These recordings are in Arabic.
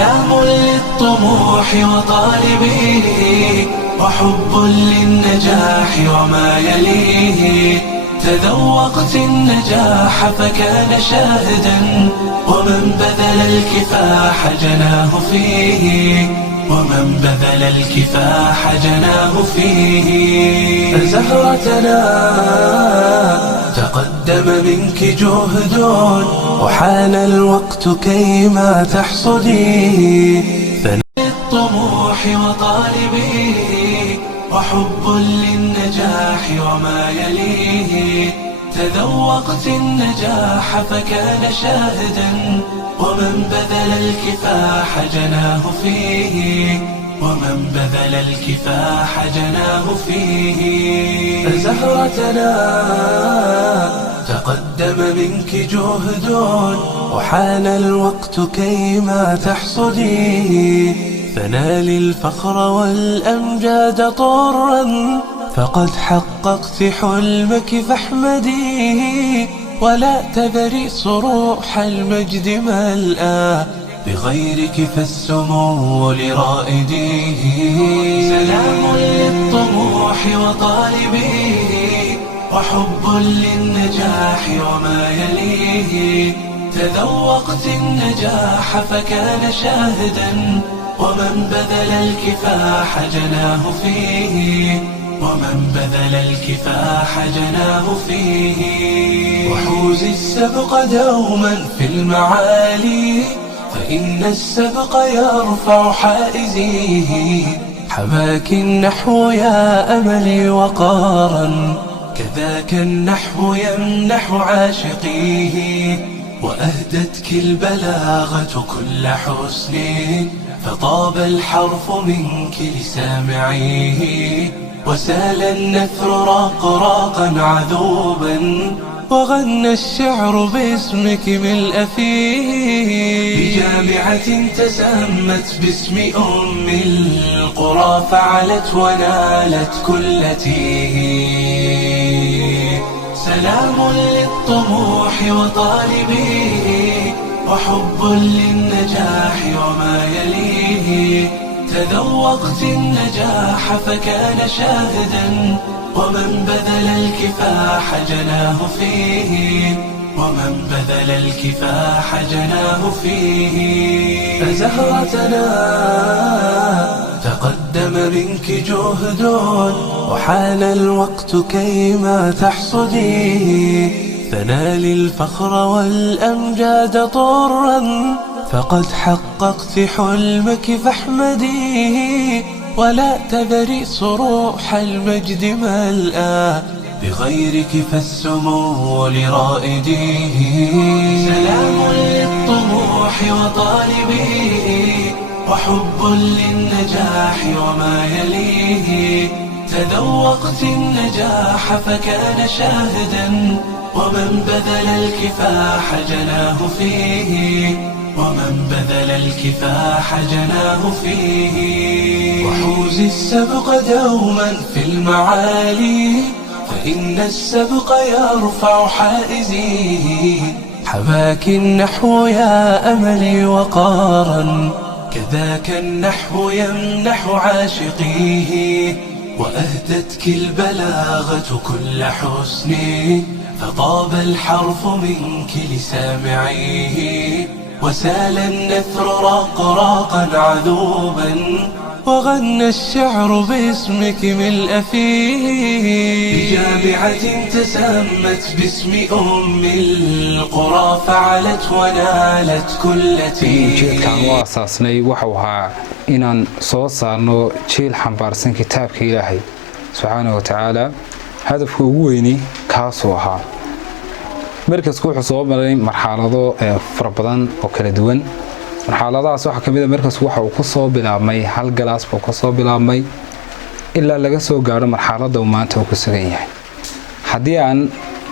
سلام للطموح وطالبيه وحب للنجاح وما يليه. تذوقت النجاح فكان شاهدا ومن بذل الكفاح جناه فيه ومن بذل الكفاح جناه فيه. فزهرتنا تقدم منك جهد وحان الوقت كيما تحصديه. فللطموح وطالبيه وحب للنجاح وما يليه. تذوقت النجاح فكان شاهدا ومن بذل الكفاح جناه فيه ومن بذل الكفاح جناه فيه. فزهرتنا تقدم منك جهد وحان الوقت كيما تحصديه. فنالي الفخر والأمجاد طرا فقد حققت حلمك فاحمديه. ولا تذري صروح المجد ملأى بغيرك فالسمو لرائديه. سلام للطموح وطالبيه وحب للنجاح وما يليه. تذوقت النجاح فكان شاهدا ومن بذل الكفاح جناه فيه ومن بذل الكفاح جناه فيه. وحوزي السبق دوما في المعالي فإن السبق يرفع حائزيه. حماك النحو يا أملي وقارا كذاك النحو يمنح عاشقيه. وأهدتك البلاغة كل حسن فطاب الحرف منك لسامعيه. وسال النثر رقراقا عذوبا وغنى الشعر باسمك ملء فيه. بجامعة تسمت باسم أم القرى فعلت ونالت كل تيه. سلام للطموح وطالبيه وحب للنجاح وما يليه. تذوقت النجاح فكان شاهدا ومن بذل الكفاح جناه فيه ومن بذل الكفاح جناه فيه. فزهرتنا تقدم منك جهد وحان الوقت كيما تحصديه. فنالي الفخر والأمجاد طرا فقد حققت حلمك فاحمديه. ولا تذري صروح المجد ملأى بغيرك فالسمو لرائديه. سلام للطموح وطالبيه وحب للنجاح وما يليه. تذوقت النجاح فكان شاهدا ومن بذل الكفاح جناه فيه ومن بذل الكفاح جناه فيه. وحوزي السبق دوما في المعالي فإن السبق يرفع حائزيه. حماك النحو يا أملي وقارا كذاك النحو يمنح عاشقيه. وأهدتك البلاغة كل حسن فطاب الحرف منك لسامعيه. وسال النثر رقراقا عذوبا وغنى الشعر باسمك ملء فيه. بجامعة تسمت باسم أم القرى فعلت ونالت كل تيه. ujeedkaan u aasaasnay wuxuu ahaa inaan soo saarno jiil xambaarsan kitaabka Ilaahay subxaanahu wa ta'aala. hadafka ugu weyni kaasoo ahaa markaasku wuxuu soo maray marxalado fara badan oo kala duwan. marxaladahaas waxa kamid ah markaasku waxa uu ku soo bilaabmay hal galaas buu ku soo bilaabmay ilaa laga soo gaaro marxaladda uu maanta ku sugan yahay. haddii aan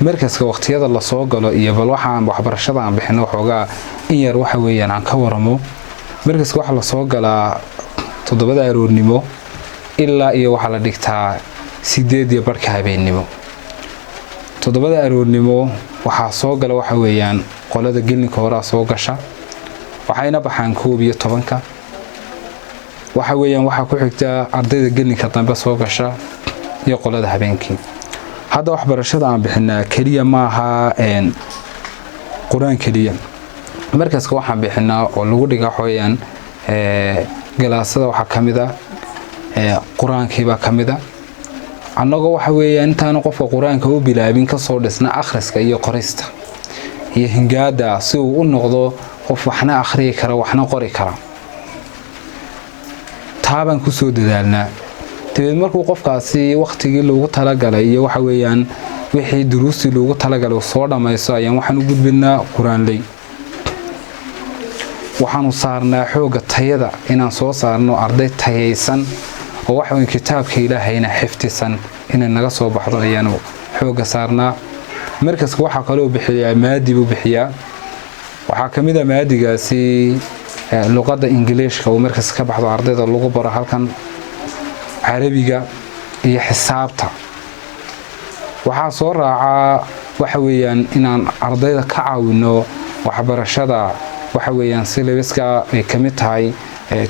markaaska waqtiyada la soo galo iyo bal waxaan waxbarashada aan bixino xoogaa in yar waxa weeyaan aan ka waramo. markaaska waxa la soo galaa 7 aroornimo ilaa iyo waxa la dhigtaa 8 barka habeenimo. 7 aroornimo waxaa soo gala waxa weeyaan qolada gelinka hore soo gasha waxayna baxaan 11 waxa weeyaan waxa ku xigta ardayda gelinka dambe soo gasha iyo qolada habeenkii hadda waxbarashada aan bixinaa kaliya ma aha quraan kaliya markaska waxaan bixinaa oo lagu dhigaa xooyaan galaasada waxa kamida quraankiiba kamida annagu waxa weeyaan intaan qofka quraanka u bilaabin ka soo dhisna akhriska iyo qorista iyo hingaada si uu u noqdo qof waxna akhriyi kara waxna qori kara taaban ku soo dadaalnaa tabeed markuu qofkaasi waqtigii loogu tala galay iyo waxa weeyaan wixii duruusti loogu tala galay soo dhamayso ayaan waxaan u gudbinaa quraanley waxaanu saarnaa xooga tayada inaan soo saarno arday tayaysan oo waxa weyn kitaabka Ilaahayna xiftisan inay naga soo baxdo ayaanu xooga saarnaa markaska waxa kale oo bixiyaa maadi buu bixiyaa waxa kamid ah maadigaasi luqadda Ingiriiska oo markas ka baxdo ardayda lagu baro halkan Carabiga iyo xisaabta waxa soo raaca waxa weeyaan inaan ardayda ka caawino waxbarashada waxa weeyaan syllabuska ay kamid tahay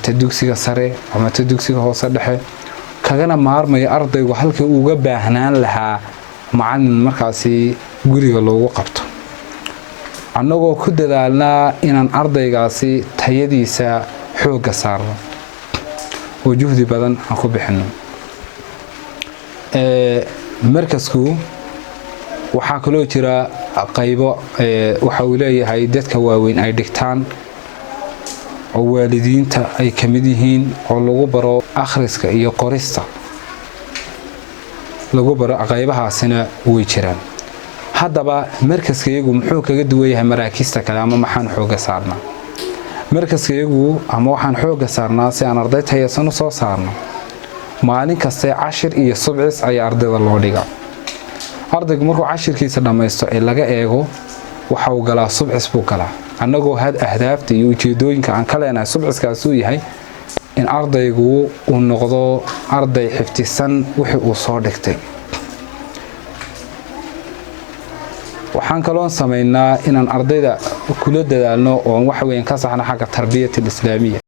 tadugsiga sare ama tadugsiga hoose dhexe kagana maarmay ardaygu halkii uu uga baahnaan lahaa macallin markaasi guriga loogu qabto annagoo ku dadaalnaa inaan ardaygaasi tayadiisa xooga saarno oo juhdi badan aan ku bixino markasku waxa kale oo jira qaybo waxa uu leeyahay dadka waaweyn ay dhigtaan oo waalidiinta ay kamid yihiin oo lagu baro akhriska iyo qorista lagu baro qaybahaasina way jiraan haddaba markaskaygu muxuu kaga duwan yahay maraakiista kale ama maxaan xooga saarnaa markaskaygu ama waxaan xooga saarnaa si aan arday tayaysan u soo saarno maalin kasta cashir iyo subcis ay ardayda loo dhigaa ardaygu markuu cashirkiisa dhamaysto ee laga eego waxa uu galaa subcis buu galaa annagoo ahdaafta iyo ujeedooyinka aan ka leenahay subciskaas uu yahay in ardaygu uu noqdo arday xiftisan wixii uu soo dhigtay waxaan kaloo sameynaa inaan ardayda kula dadaalno oo waxa weeyaan ka saxna xagga tarbiyada islaamiga